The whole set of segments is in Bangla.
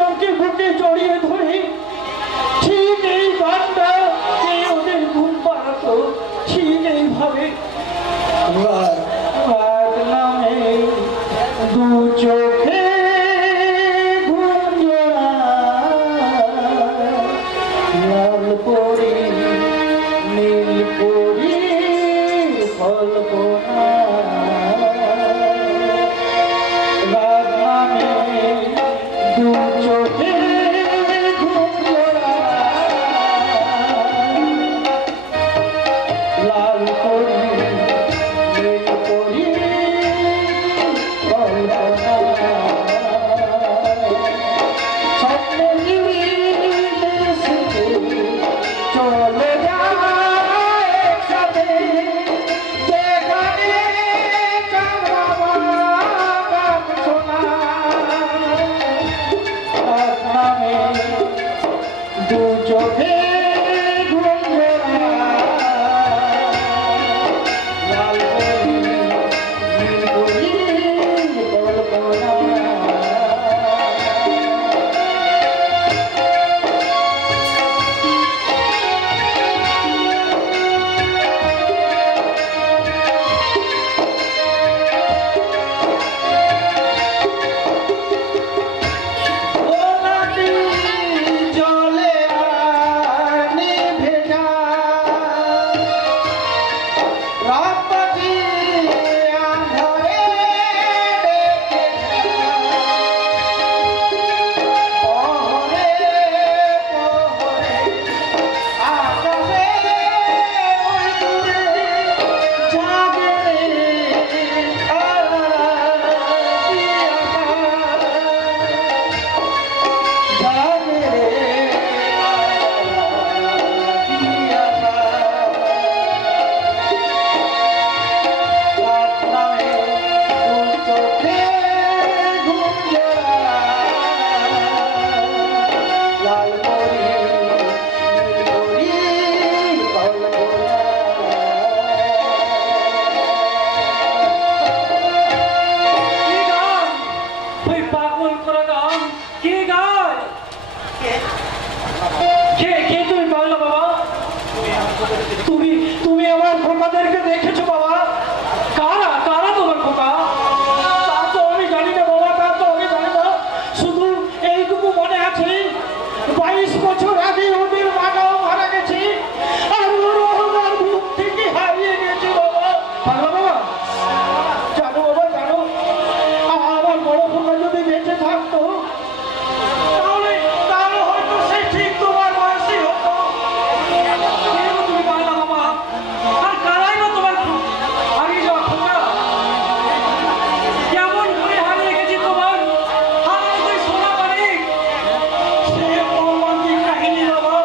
দুজনকে বুকে জড়িয়ে ধরে ঠিক এই গানটা ওদের ঘুম পাড়াতো ঠিক এইভাবে নামে দু চোখে ঘুম জোড়া লাল পরি নীল পরি কল্পনা রাত নামে দু চোখে ঘুম জোড়া লাল পরি নীল পরি কল্পনা স্বপ্নে চলে যায় একসাথে যেখানে গান শোনা নামে দু চোখে ঘুম জোড়া লাল পরি নীল পরি কল্পনা জলে আনি ভেজা রাপাজি আঁধারে ডেকে পহরে পহরে আকাশে ওই দূরে জাগে লাল পরি নীল পরি কল্পনা কি গান ওই পাগল করা গান কি গায় কে কে তুমি বলো বাবা তুমি তুমি আমার খোকাদেরকে দেখেছো বাবা কারা কারা তোমার খোকা তা তো আমি জানি না বাবা তা তো আমি জানি না শুধু এইটুকু মনে আছে 22 বছর আগে ওদের মাটাও মারা গেছে আর ওরা আমার মুখ থেকে হারিয়ে গেছে বাবা ভালো বাবা জানো বাবা জানো আমার বড় খোকা যদি বেঁচে থাকতো তাহলে তাহলে হয়তো সে ঠিক তোমার বয়সী হতো তুমি বাংলা বাবা আর কারাই না তোমার হারিয়ে যাওয়া খোকা কেমন করে হারিয়ে গেছি তোমার হারাই তুই সোনা মানিক সে মর্মান্তিক কাহিনী বাবা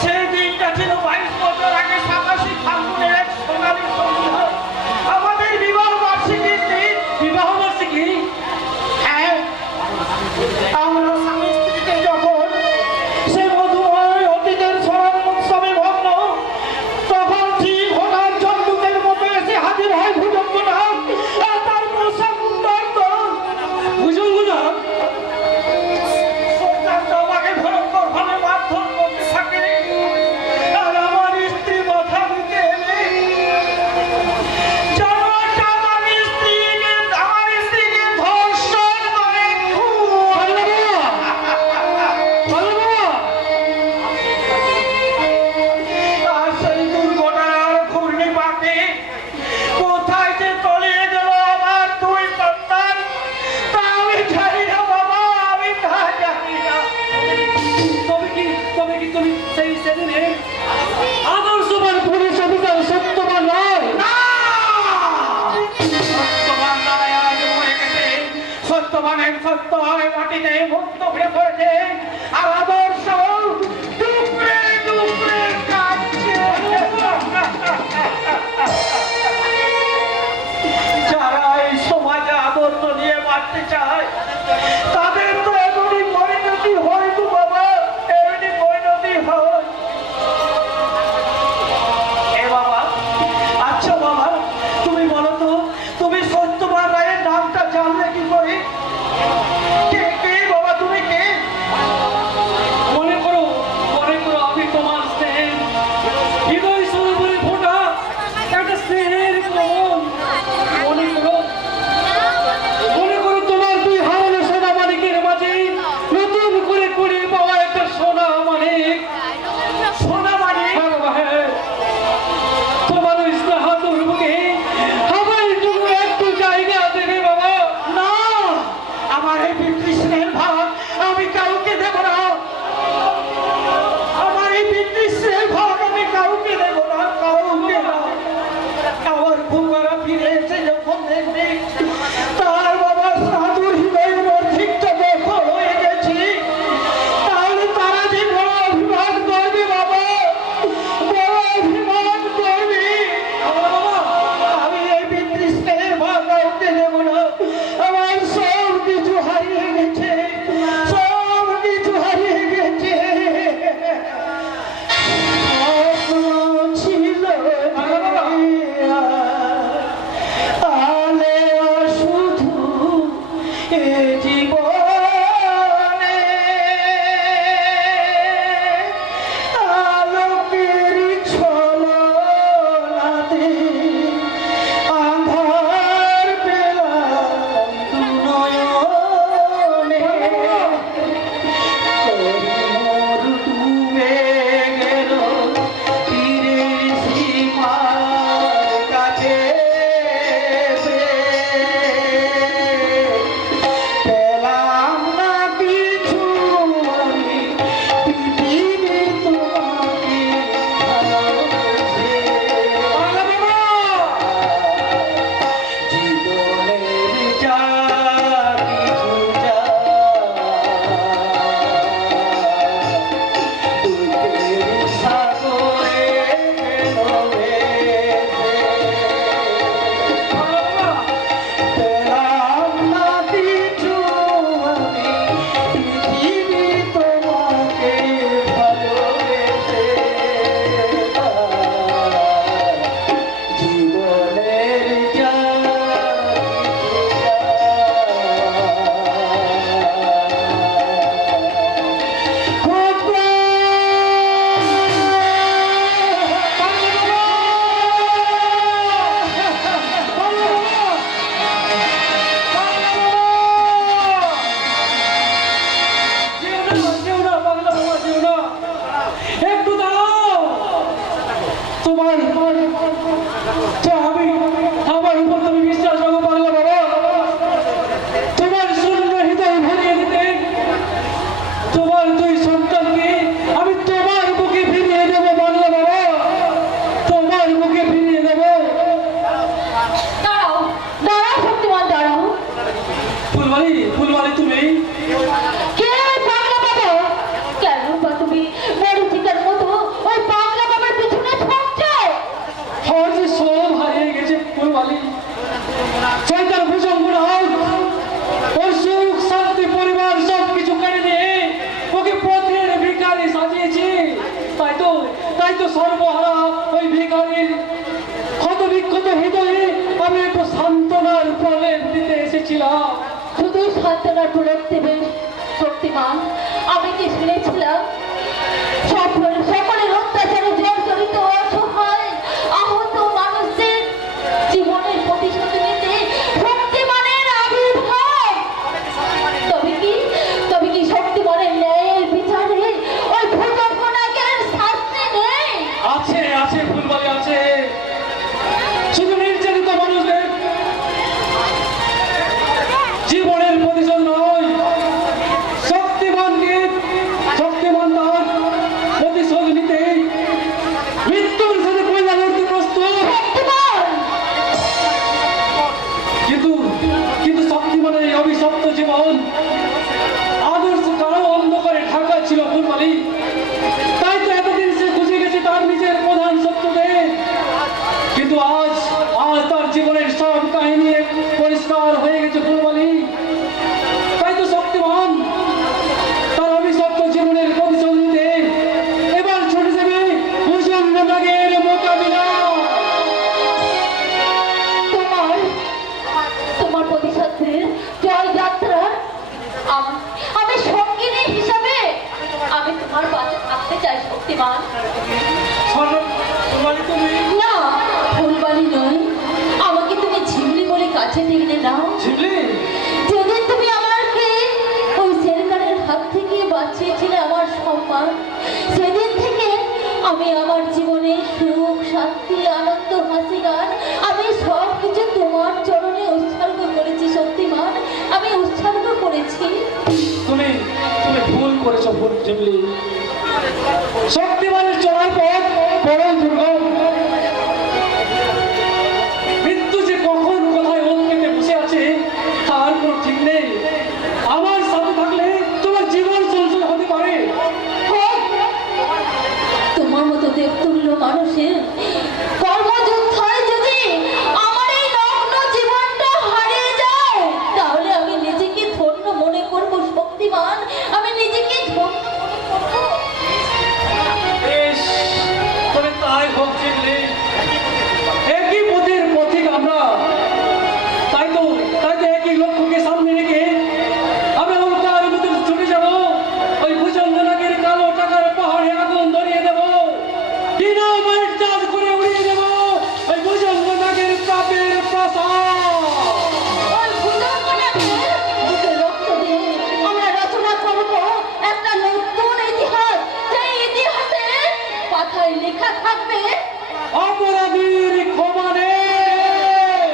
সেই দিনটা ছিল 22 বছর আগে 87 ফাল্গুনের এক সোনালী সন্ধ্যা আমাদের বিবাহ বার্ষিকীর দিন বিবাহ বার্ষিকী হ্যাঁ আমরা স্বামী স্ত্রীতে যখন সে মধুময় অতীতের স্মরণ উৎসবে ভগ্ন তখন ঠিক হঠাৎ জন্মদের মতো এসে হাজির হয় ভুজঙ্গনাথ আর তার পোশাক ভুজঙ্গনাথ আমাকে ভয়ঙ্কর ভাবে মারধর করতে থাকে আর আমার স্ত্রী মাথা দিতে এলে আমার স্ত্রীকে ধর্ষণ করে আর সেই দুর্ঘটনার ঘূর্ণিপাকে কোথায় যে তলিয়ে গেল আমার দুই সন্তান তা আমি জানি না বাবা আমি তা জানি না তবে কি তুমি সেই সেদিনে আদর্শবান পুলিশ অফিসার সত্যবান নয় সত্যবান নয় আজ মরে গেছে সত্যবানের সত্য হয়ে মাটিতে মুক্ত হয়ে পড়েছে আর আদর্শ ডুবরে ডুবরে কাঁদছে যারা এই সমাজে আদর্শ নিয়ে বাঁচতে চায় তাদের তো এমনই পরিণতি হয় তো বাবা এমনি পরিণতি হয় এ বাবা আচ্ছা বাবা তুমি বলো তো তুমি সত্যবান রায়ের নামটা জানলে কি করে কে কে বাবা তুমি কে আপনার প্রলোভ দেবে শক্তিমান। আমি কি শুনেছিলাম সকলের অত্যাচারে জর্জরিত অসহায় আহত মানুষদের জীবনের প্রতিশোধ নিতে শক্তিমানের আবির্ভাব। তবে কি শক্তিমানের ন্যায়ের বিচারে ওই ভূতঙ্গনাকের শাস্তি নেই? আছে আছে ফুলবাড়ি আছে। শুধু নির্যাতিত মানুষদের জীবনের প্রতিশোধ নয়, শক্তিমান তার প্রতিশোধ নিতে মৃত্যুর সাথে পয়লা লড়তে প্রস্তুত। কিন্তু শক্তিমানের এই অভিশপ্ত জীবন আদর্শ কারো অন্ধকারে ঢাকা ছিল ফুলবাড়ি। তাই তো এতদিন সে খুঁজে গেছে তার নিজের প্রধান শত্রুদের। কিন্তু আজ তার জীবনের সব কাহিনী পরিষ্কার হয়ে গেছে ফুলবাড়ি। তাই তো শক্তিমান তার অভিশপ্ত জীবনের প্রতিশোধ নিতে এবার ছুটে যাবে ভূষণনাগের মোকাবিলা। তোমার প্রতিশোধের জয়যাত্রা আমি সঙ্গিনী হিসাবে আমি তোমার পাশে থাকতে চাই শক্তিমান। না, ফুলবাড়ি নয়, আমাকে তুমি ঝিমলি বলে কাছে টেনে নাও। যেদিন তুমি আমাকে ওই শেরখানের হাত থেকে বাঁচিয়েছিলে আমার সম্মান, সেদিন থেকে আমি আমার জীবনে সুখ শান্তি আনন্দ হাসি গান আমি সব কিছু তোমার চরণে উৎসর্গ করেছি শক্তিমান। আমি উৎসর্গ করেছি। তুমি ভুল করেছো ঝিমলি। শক্তিমানের চলার পথ বড় দুর্গম। মৃত্যু যে কখন কোথায় ওত পেতে বসে আছে তার কোনো ঠিক নেই। আমার সাথে থাকলে তোমার জীবন সংশয় হতে পারে। তোমার মতো দেবতুল্য মানুষের কর্মযোদ্ধায় যদি আমার এই নগ্ন জীবনটা হারিয়ে যায়, তাহলে আমি নিজেকে ধন্য মনে করব শক্তিমান। আমি নিজেকে ধন্য মনে করব। বেশ, তবে তাই হোক ঝিমলি। একই পথের পথিক আমরা। তাই তো একই লক্ষ্যকে সামনে রেখে আমরা উল্কার মতো ছুটে যাব। ওই ভূষণনাগের কালো টাকার পাহাড়ে আগুন ধরিয়ে দেব। ডিনামাইট চার্জ করে উড়িয়ে দেব ওই ভূষণনাগের প্রাপের প্রাসাদ। ওই ভূতঙ্গনাকে বুকে রক্ত দিয়ে আমরা রচনা করব একটা নতুন ইতিহাস। সেই ইতিহাসে পাতায় লেখা থাকবে অপরাধীর ক্ষমা নেই।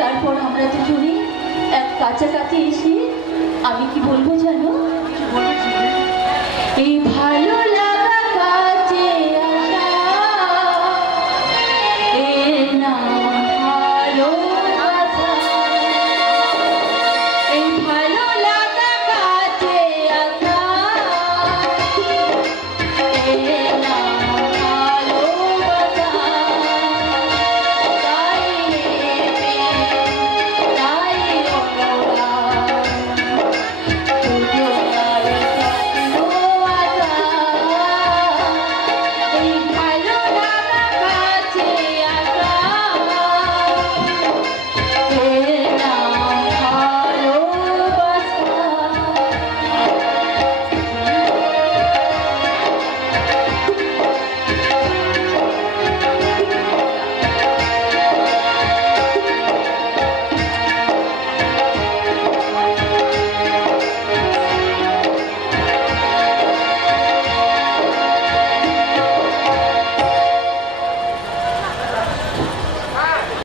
তারপর আমরা দুজনে এক কাছাকাছি এসে আমি কি বলবো জানো?